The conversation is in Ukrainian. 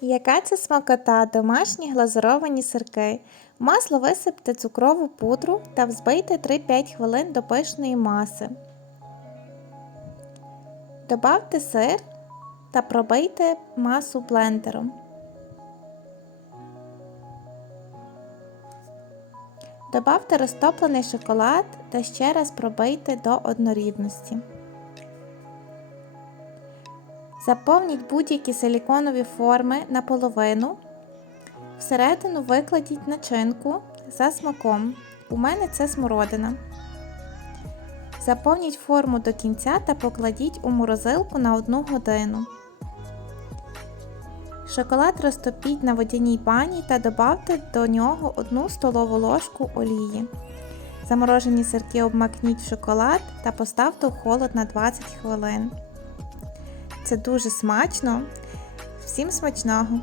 Яка це смакота, домашні глазуровані сирки. Масло висипте цукрову пудру та взбийте 3-5 хвилин до пишної маси. Добавте сир та пробийте масу блендером. Добавте розтоплений шоколад та ще раз пробийте до однорідності. Заповніть будь-які силіконові форми наполовину. Всередину викладіть начинку за смаком. У мене це смородина. Заповніть форму до кінця та покладіть у морозилку на 1 годину. Шоколад розтопіть на водяній бані та додавте до нього 1 столову ложку олії. Заморожені сирки обмакніть в шоколад та поставте в холод на 20 хвилин. Це дуже смачно. Всім смачного!